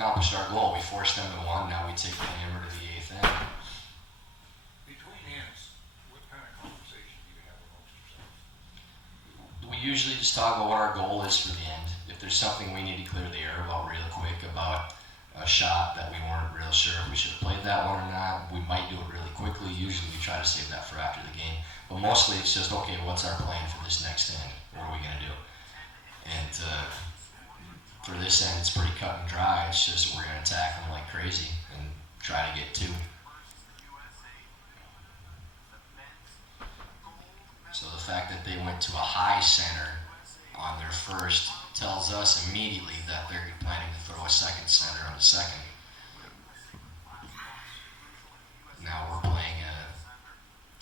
accomplished our goal. We forced them to one, now we take the hammer to the 8th inning. Between innings, what kind of conversation do you have amongst yourselves? We usually just talk about what our goal is for the end. If there's something we need to clear the air about real quick, about a shot that we weren't real sure if we should have played that one or not, we might do it really quickly. Usually we try to save that for after the game. But mostly it's just, okay, what's our plan for this next end? What are we going to do? And for this end, it's pretty cut and dry. It's just we're going to attack them like crazy and try to get 2. So the fact that they went to a high center on their first tells us immediately that they're planning to throw a second center on the second. Now we're playing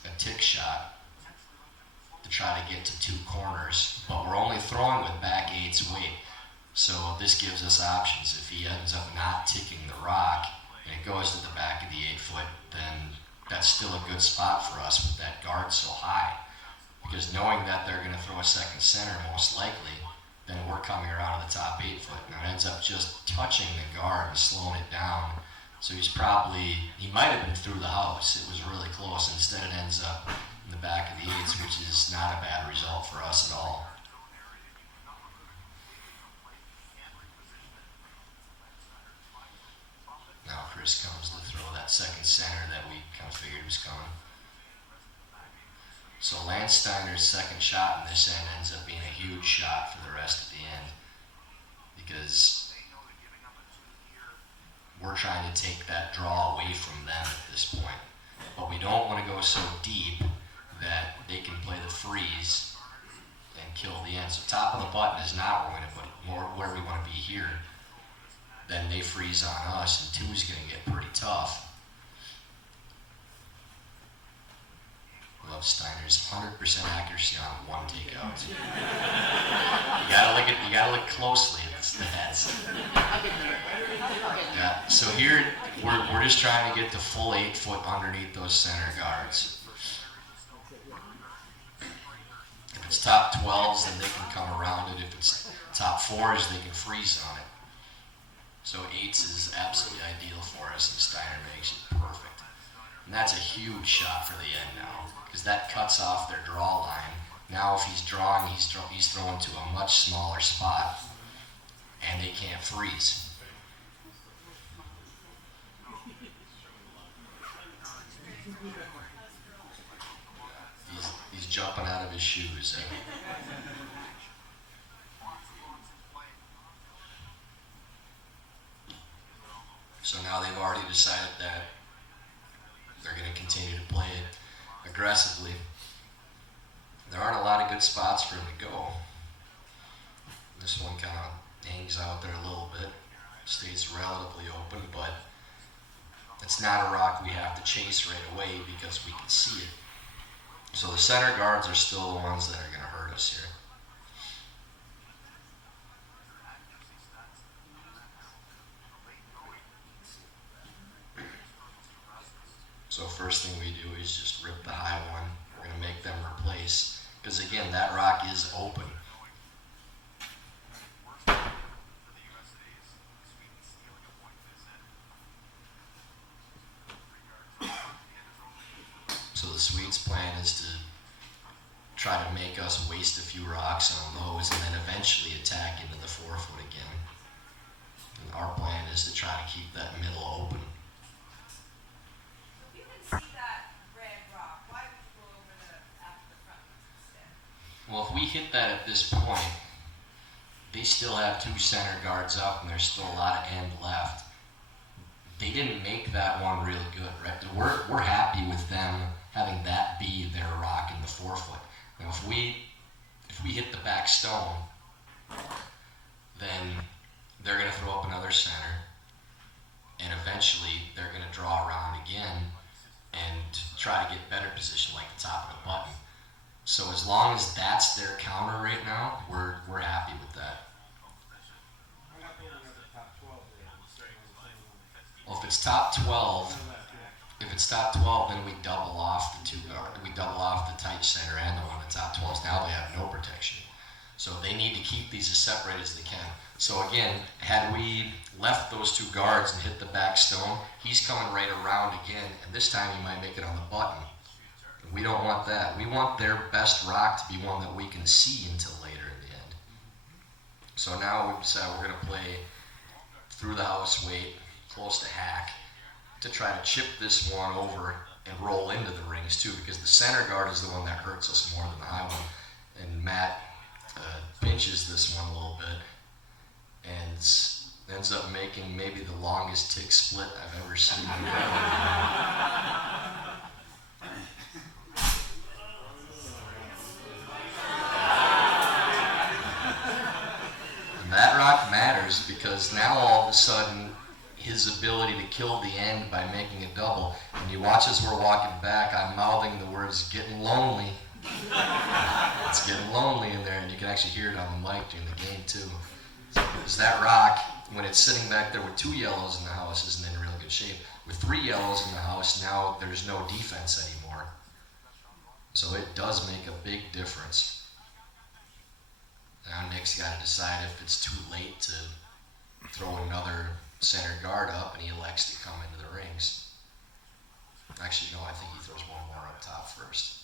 a tick shot to try to get to 2 corners, but we're only throwing with back 8's weight. So this gives us options. If he ends up not ticking the rock and it goes to the back of the 8-foot, then that's still a good spot for us with that guard so high. Because knowing that they're going to throw a second center most likely, then we're coming around to the top 8-foot. Now it ends up just touching the guard and slowing it down. So he might have been through the house. It was really close. Instead it ends up in the back of the 8s, which is not a bad result for us at all. Now Chris comes to throw that second center that we kind of figured was coming. So Landsteiner's second shot in this end ends up being a huge shot for the rest of the end, because we're trying to take that draw away from them at this point. But we don't want to go so deep that they can play the freeze and kill the end. So top of the button is not where we're going to put it, more where we want to be here. Then they freeze on us, and 2 is going to get pretty tough. Love Steiner's 100% accuracy on 1 takeout. You gotta look closely at the stats. Yeah. So here we're just trying to get the full 8-foot underneath those center guards. If it's top 12s, then they can come around it. If it's top 4s, they can freeze on it. So 8s is absolutely ideal for us, and Steiner makes it perfect. And that's a huge shot for the end now, because that cuts off their draw line. Now if he's drawing, he's thrown to a much smaller spot, and they can't freeze. He's jumping out of his shoes. So now they've already decided that they're going to continue to play it aggressively. There aren't a lot of good spots for him to go. This one kind of hangs out there a little bit, stays relatively open, but it's not a rock we have to chase right away because we can see it. So the center guards are still the ones that are going to hurt us here. So first thing we do is just rip the high one. We're going to make them replace, because again, that rock is open. So the Swedes' plan is to try to make us waste a few rocks on those and then eventually attack into the 4-foot again. And our plan is to try to keep that middle open. Well, if we hit that at this point, they still have 2 center guards up and there's still a lot of end left. They didn't make that one really good, right? We're happy with them having that be their rock in the 4-foot. Now, if we hit the back stone, then they're going to throw up another center, and eventually they're going to draw around again and try to get better position like the top of the button. So as long as that's their counter right now, we're happy with that. Well, if it's top 12, then we double off the 2 guard. We double off the tight center and the one at top 12s. Now they have no protection. So they need to keep these as separated as they can. So again, had we left those two guards and hit the back stone, he's coming right around again, and this time he might make it on the button. We don't want that. We want their best rock to be one that we can see until later in the end. So now we've decided we're going to play through the house weight, close to hack, to try to chip this one over and roll into the rings too, because the center guard is the one that hurts us more than the high one. And Matt pinches this one a little bit and ends up making maybe the longest tick split I've ever seen. And that rock matters because now all of a sudden his ability to kill the end by making a double, and you watch as we're walking back, I'm mouthing the words, "getting lonely." It's getting lonely in there, and you can actually hear it on the mic during the game too. Because that rock, when it's sitting back there with 2 yellows in the house, isn't in real good shape. With 3 yellows in the house, now there's no defense anymore. So it does make a big difference. Now Nick's got to decide if it's too late to throw another center guard up, and he elects to come into the rings. Actually, no, I think he throws one more up top first.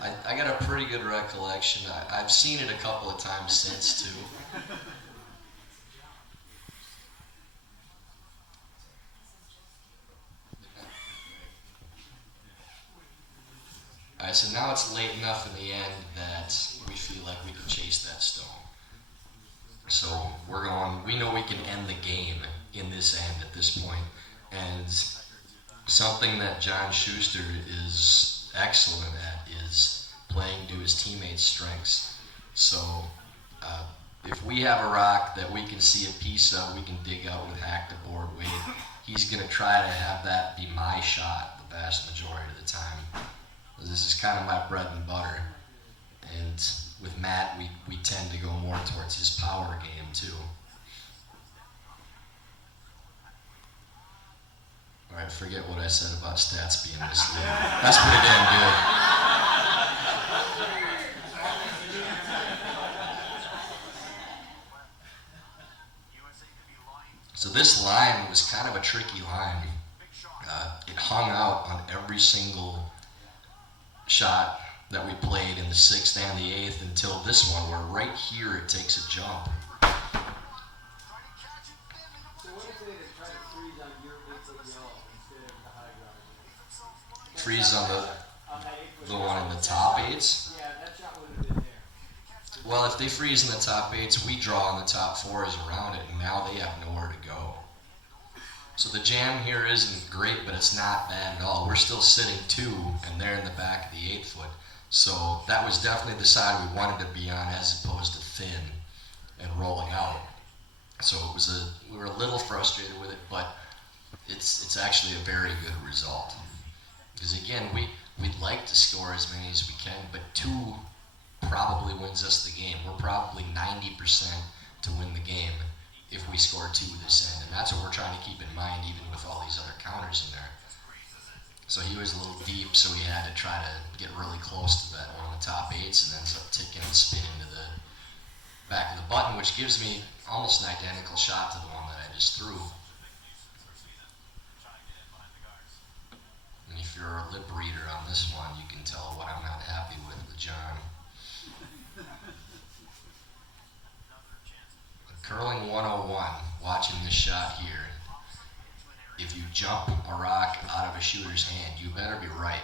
I got a pretty good recollection. I've seen it a couple of times since too. Alright, so now it's late enough in the end that we feel like we can chase that stone. So we know we can end the game in this end at this point. And something that John Schuster is excellent at is playing to his teammates' strengths. So if we have a rock that we can see a piece of, we can dig out with hack the board weight. He's going to try to have that be my shot the vast majority of the time. This is kind of my bread and butter. And with Matt, we tend to go more towards his power game too. Alright, forget what I said about stats being misleading. That's pretty damn good. So this line was kind of a tricky line. It hung out on every single shot that we played in the 6th and the 8th until this one, where right here it takes a jump. So what if they try to freeze on your 8-foot yellow instead of the high ground? Freeze on the one in the top 8s? Yeah, that shot would have been there. Well, if they freeze in the top 8s, we draw on the top 4s around it, and now they have nowhere to go. So the jam here isn't great, but it's not bad at all. We're still sitting 2, and they're in the back of the 8 foot. So that was definitely the side we wanted to be on, as opposed to thin and rolling out. So we were a little frustrated with it, but it's actually a very good result. Because again, we'd like to score as many as we can, but 2 probably wins us the game. We're probably 90% to win the game if we score 2 this end. And that's what we're trying to keep in mind, even with all these other counters in there. So he was a little deep, so we had to try to get really close to that one of the top 8s, and ends up ticking and spin into the back of the button, which gives me almost an identical shot to the one that I just threw. And if you're a lip reader on this one, you can tell what I'm not happy with John. Curling 101, watching this shot here. If you jump a rock out of a shooter's hand, you better be right.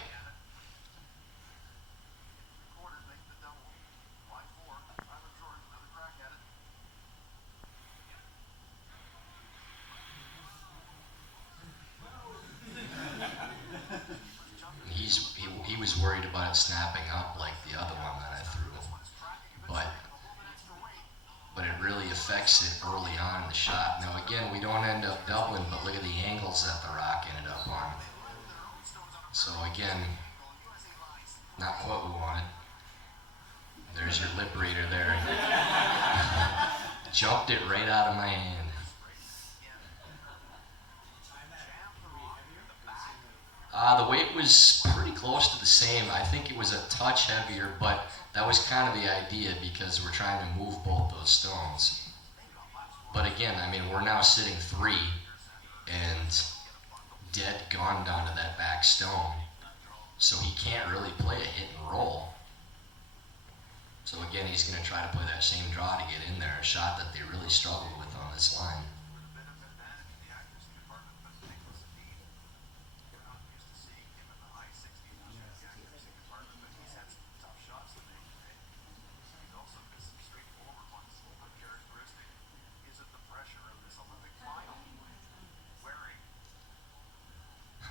He was worried about it snapping up like the other one that I threw. But it really affects it early on in the shot. Now again, we don't end up doubling, but look at the angles that the rock ended up on. So again, not what we wanted. There's your lip reader there. Jumped it right out of my hand. The weight was pretty close to the same. I think it was a touch heavier, but that was kind of the idea because we're trying to move both those stones. But again, I mean, we're now sitting 3 and dead gone down to that back stone. So he can't really play a hit and roll. So again, he's going to try to play that same draw to get in there, a shot that they really struggled with on this line.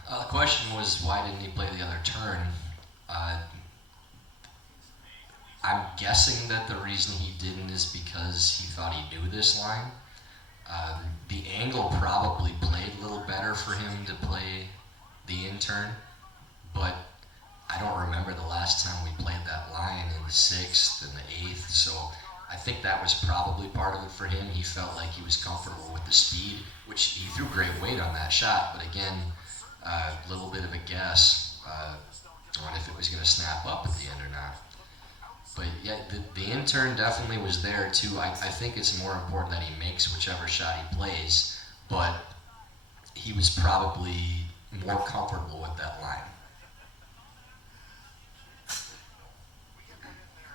The question was, why didn't he play the other turn? Uh, I'm guessing that the reason he didn't is because he thought he knew this line. The angle probably played a little better for him to play the in-turn, but I don't remember the last time we played that line in the 6th and the 8th, so I think that was probably part of it for him. He felt like he was comfortable with the speed, which he threw great weight on that shot, but again, a little bit of a guess on if it was going to snap up at the end or not. But yeah, the in-turn definitely was there too. I think it's more important that he makes whichever shot he plays, but he was probably more comfortable with that line.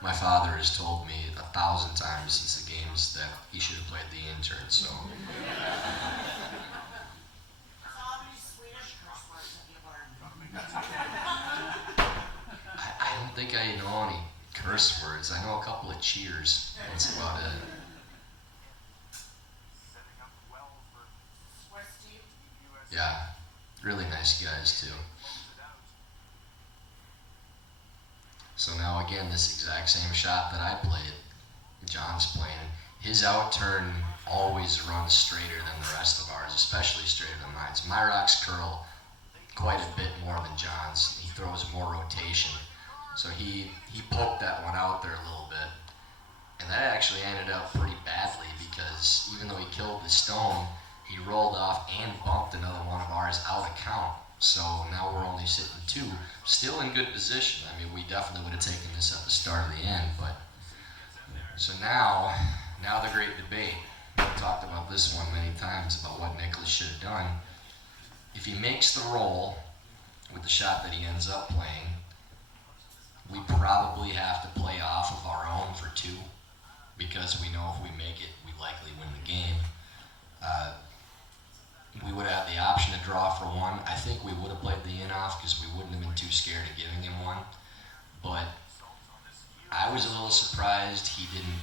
My father has told me 1,000 times since the games that he should have played the in-turn, so. I don't think I know any curse words. I know a couple of cheers. That's about it. Yeah, really nice guys too. So now again, this exact same shot that I played, John's playing. His out turn always runs straighter than the rest of ours, especially straighter than mine. So my rocks curl quite a bit more than John's. He throws more rotation. So he poked that one out there a little bit. And that actually ended up pretty badly because even though he killed the stone, he rolled off and bumped another one of ours out of count. So now we're only sitting 2, still in good position. I mean, we definitely would have taken this at the start of the end, but so now the great debate. We've talked about this one many times about what Nicholas should have done. If he makes the roll with the shot that he ends up playing, we probably have to play off of our own for 2 because we know if we make it, we likely win the game. We would have the option to draw for 1. I think we would have played the in off because we wouldn't have been too scared of giving him 1. But I was a little surprised he didn't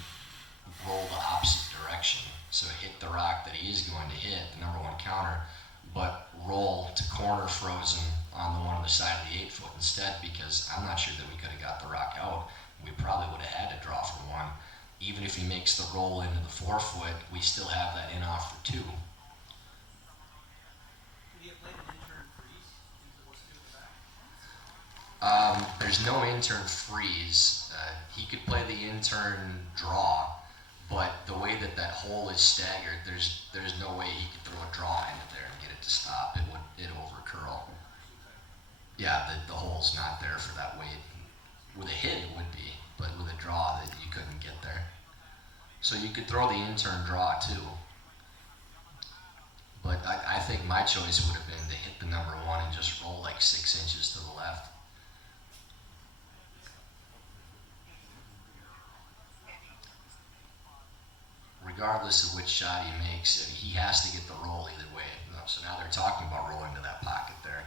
roll the opposite direction. So hit the rock that he is going to hit, the number 1 counter, but roll to corner frozen on the one on the side of the 8-foot instead, because I'm not sure that we could have got the rock out. We probably would have had to draw for 1. Even if he makes the roll into the 4-foot, we still have that in off for 2. There's no in-turn freeze. He could play the in-turn draw, but the way that hole is staggered, there's no way he could throw a draw into there and get it to stop. It over curl. Yeah, the hole's not there for that weight. With a hit it would be, but with a draw that you couldn't get there. So you could throw the in-turn draw too. But I think my choice would have been to hit the number 1 and just roll like 6 inches to the left. Regardless of which shot he makes, he has to get the roll either way. So now they're talking about rolling to that pocket there.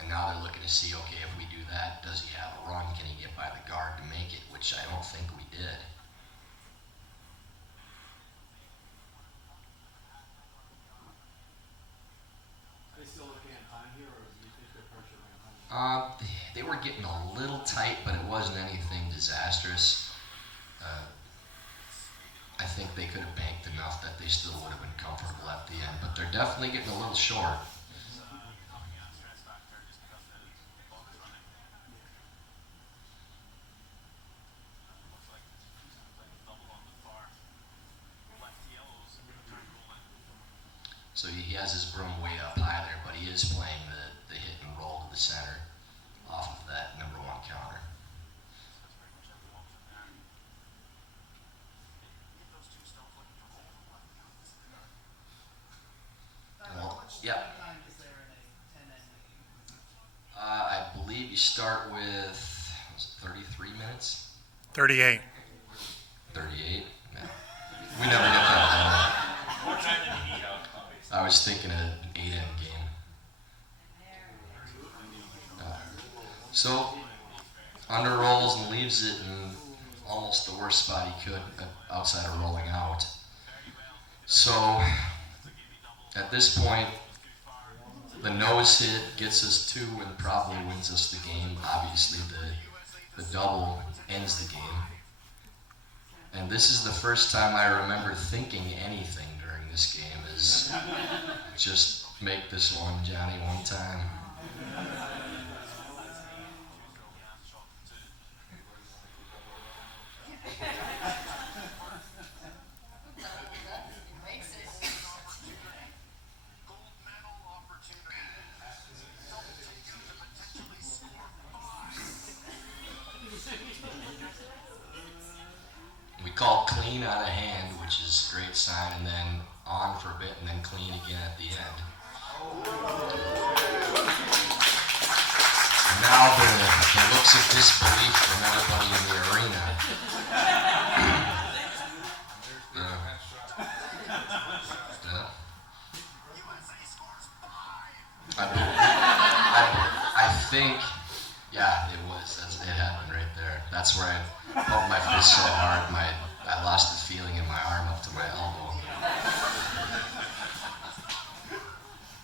And now they're looking to see, okay, if we do that, does he have a run? Can he get by the guard to make it? Which I don't think we did. Are they still looking at time here, or do you think they're pressuring on time? They were getting a little tight, but it wasn't anything disastrous. I think they could have banked enough that they still would have been comfortable at the end, but they're definitely getting a little short. So he has his broom way up high there, but he is playing the hit and roll to Yep. What time is there in a 10-end game? I believe you start with, was it 33 minutes? 38. 38? No. We never get that What time did you eat out? long. I was thinking an 8-end game. So, under rolls and leaves it in almost the worst spot he could outside of rolling out. So, at this point, the nose hit gets us 2 and probably wins us the game. Obviously, the double ends the game. And this is the first time I remember thinking anything during this game is just make this one, Johnny, one time. We call clean out of hand, which is a great sign, and then on for a bit, and then clean again at the end. And now the looks of disbelief from everybody in the arena. Yeah. Yeah. I think, yeah, it was. It happened right there. That's where I pumped my fist so hard, I lost the feeling in my arm up to my elbow.